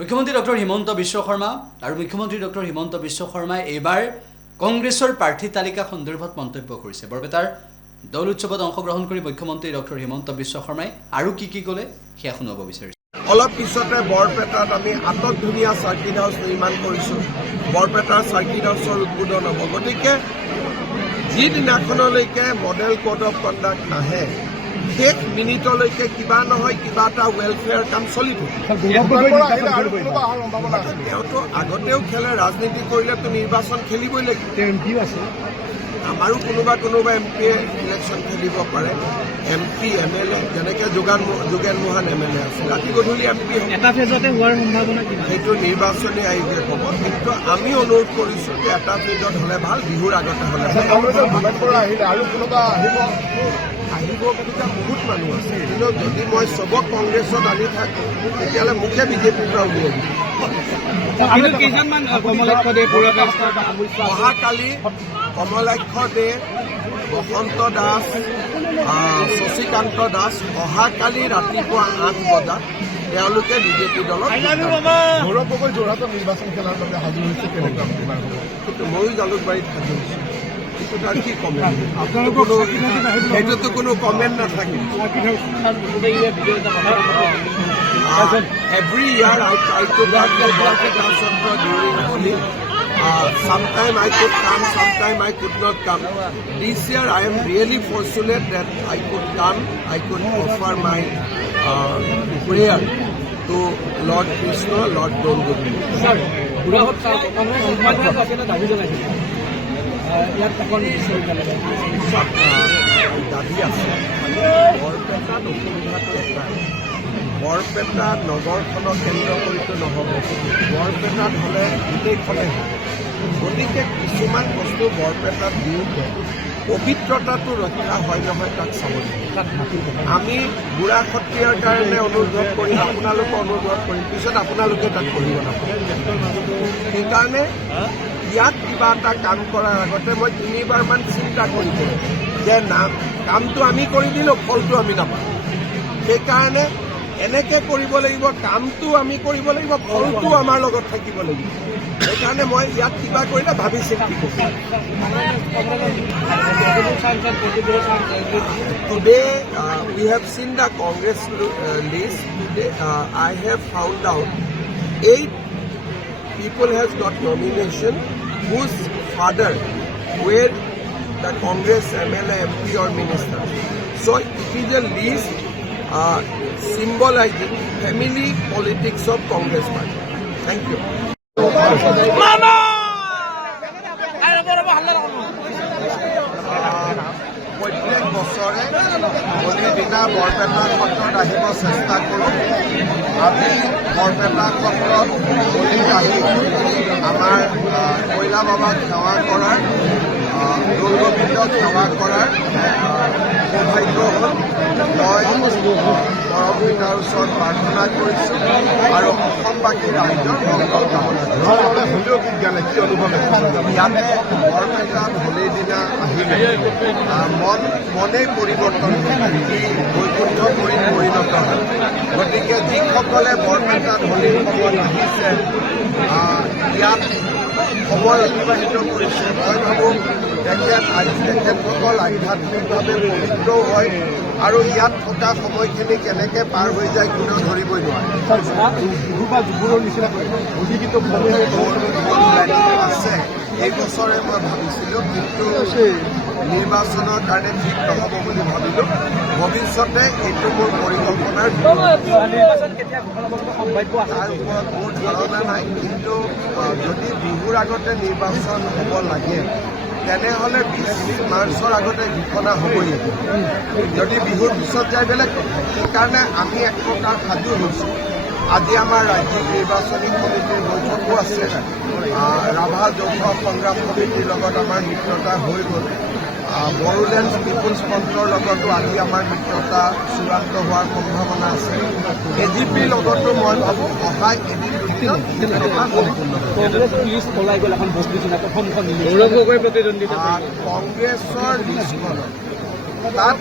মুখ্যমন্ত্ৰী ডক্টৰ হিমন্ত বিশ্ব শৰ্মা আৰু মুখ্যমন্ত্ৰী ডক্টৰ হিমন্ত বিশ্ব শৰ্মাই এইবাৰ কংগ্ৰেছৰ প্ৰাৰ্থী তালিকা সন্দৰ্ভত মন্তব্য কৰিছে। বৰপেটাৰ দৌল উৎসৱত অংশগ্ৰহণ কৰি মুখ্যমন্ত্ৰী ডক্টৰ হিমন্ত বিশ্ব শৰ্মাই আৰু কি ক'লে সেয়া শুনাব বিচাৰিছে। অলপ পিছতে বৰপেটাত আমি আটক ধুনীয়া চাৰ্কিট হাউচ নিৰ্মাণ কৰিছোঁ। বৰপেটাৰ চাৰ্কিট হাউচৰ উদ্বোধন হ'ব। গতিকে যিদিনাখনলৈকে মডেল কোড অফ কণ্ডাক্ট নাহে শেষ মিনিটলৈকে কিবা নহয় কিবা এটা ৱেলফেয়াৰ কাম চলি থাকে। তেওঁতো আগতেও খেলে, ৰাজনীতি কৰিলেতো নিৰ্বাচন খেলিবই লাগিব। আমাৰো কোনোবা এমপিয়ে ইলেকশ্যন খেলিব পাৰে। MP MLA যেনেকৈ যোগেন মোহন MLA আছে, ৰাতি গধূলি MP এটা ফেজতে হোৱাৰ সম্ভাৱনা কি? সেইটো নিৰ্বাচনী আয়োগে ক'ব। কিন্তু আমি অনুৰোধ কৰিছোঁ যে এটা ফেজত হ'লে ভাল, বিহুৰ আগতে হ'লে আহিব গতিকে বহুত মানুহ আছে। কিন্তু যদি মই চবক কংগ্ৰেছত আনি থাকোঁ তেতিয়াহ'লে মোকে বিজেপিৰ পৰা উলিয়াই দিব। অহাকালি কমলাক্ষ দে, বসন্ত দাস, শশীকান্ত দাস অহাকালি ৰাতিপুৱা 8 বজাত তেওঁলোকে বিজেপি দলত গৌৰৱ গগৈ যোৰহাটত নিৰ্বাচন খেলাৰ বাবে সাজু হৈছে। কেনেকুৱা কিন্তু ময়ো জালুকবাৰীত সাজু হৈছোঁ। কিন্তু তাৰ কি কমেণ্ট? সেইটোতো কোনো কমেণ্ট নাথাকে। Every year I try to get the Bharatiya Chandra during Holi. Sometime I could come, sometime I could not come. This year I am really fortunate that I could come. I could offer my prayer to Lord Krishna, Lord Dolgobi. দাবী আছে। বৰপেটাত অসুবিধাটো এটাই, বৰপেটা নগৰখনক কেন্দ্ৰ কৰিতো নহ'ব। বৰপেটাত হ'লে গোটেইখনে হয়। গতিকে কিছুমান বস্তু বৰপেটাত দিওঁতে পবিত্ৰতাটো ৰক্ষা হয় নহয় তাক চাব লাগিব। আমি বুঢ়া সত্ৰীয়াৰ কাৰণে অনুৰোধ কৰিম, আপোনালোকক অনুৰোধ কৰিম, পিছত আপোনালোকে তাত পঢ়িব নাপায়। সেইকাৰণে ইয়াত কিবা এটা কাম কৰাৰ আগতে মই 3বাৰমান চিন্তা কৰিব যে কামটো আমি কৰি দিলোঁ, ফলটো আমি নাপাওঁ। সেইকাৰণে এনেকৈ কৰিব লাগিব, কামটো আমি কৰিব লাগিব, ফলটো আমাৰ লগত থাকিব লাগিব। সেইকাৰণে মই ইয়াত কিবা কৰিলে ভাবি চিন্তি কৰিম। Today we have seen the Congress list. Today I have found out 8 people has got nomination whose father were the Congress MLA, MP or minister. So it is a list symbolizing family politics of Congress party. Thank you. প্ৰত্যেক বছৰে হোলীৰ দিনা বৰপেটা সত্ৰত আহিব চেষ্টা কৰোঁ। আমি বৰপেটা সত্ৰত হোলীত আহি আমাৰ কইলা বাবাক সেৱা কৰাৰ, দৌল গোবিন্দক সেৱা কৰাৰ সৌভাগ্য হ'ল। মই পৰম পিতাৰ ওচৰত প্ৰাৰ্থনা কৰিছোঁ আৰু অসমবাসী ৰাইজৰ মংগল কামনা কৰিছোঁ। ইয়াতে বৰপেটাত হোলীৰ দিনা আহিলে মনেই পৰিৱৰ্তন বৈকুণ্ঠ কৰি পৰিণত হয়। গতিকে যিসকলে বৰপেটাত হোলীৰ সময়ত আহিছে, ইয়াত সময় অতিবাহিত কৰিছে, মই ভাবোঁ তেখেতসকল আধ্যাত্মিকভাৱে পবিত্ৰও হয় আৰু ইয়াত থকা সময়খিনি কেনেকৈ পাৰ হৈ যায় কোনেও ধৰিবই নোৱাৰে। আছে এই বছৰে মই ভাবিছিলোঁ, কিন্তু নিৰ্বাচনৰ কাৰণে ঠিক নহ'ব বুলি ভাবিলোঁ। ভৱিষ্যতে এইটো মোৰ পৰিকল্পনাৰ তাৰ ওপৰত মোৰ ধাৰণা নাই। কিন্তু যদি বিহুৰ আগতে নিৰ্বাচন হ'ব লাগে তেনেহ'লে 20 মাৰ্চৰ আগতে ঘোষণা হ'বই লাগিব। যদি বিহুৰ পিছত যায় বেলেগ কথা। সেইকাৰণে আমি এক প্ৰকাৰ সাজু হৈছোঁ। আজি আমাৰ ৰাজ্যিক নিৰ্বাচনী সমিতিৰ বৈঠকো আছে। ৰাভা যৌথ সংগ্ৰাম সমিতিৰ লগত আমাৰ মিত্ৰতা হৈ গ'ল। বড়োলেণ্ড পিপুলছ ফ্ৰণ্টৰ লগতো আজি আমাৰ মিত্ৰতা চূড়ান্ত হোৱাৰ সম্ভাৱনা আছে। AGPৰ লগতো মই ভাবোঁ অহা এদিন দুদিনত মিত্ৰতা সম্পূৰ্ণ হ'ব। কংগ্ৰেছৰ লিষ্টখনত তাত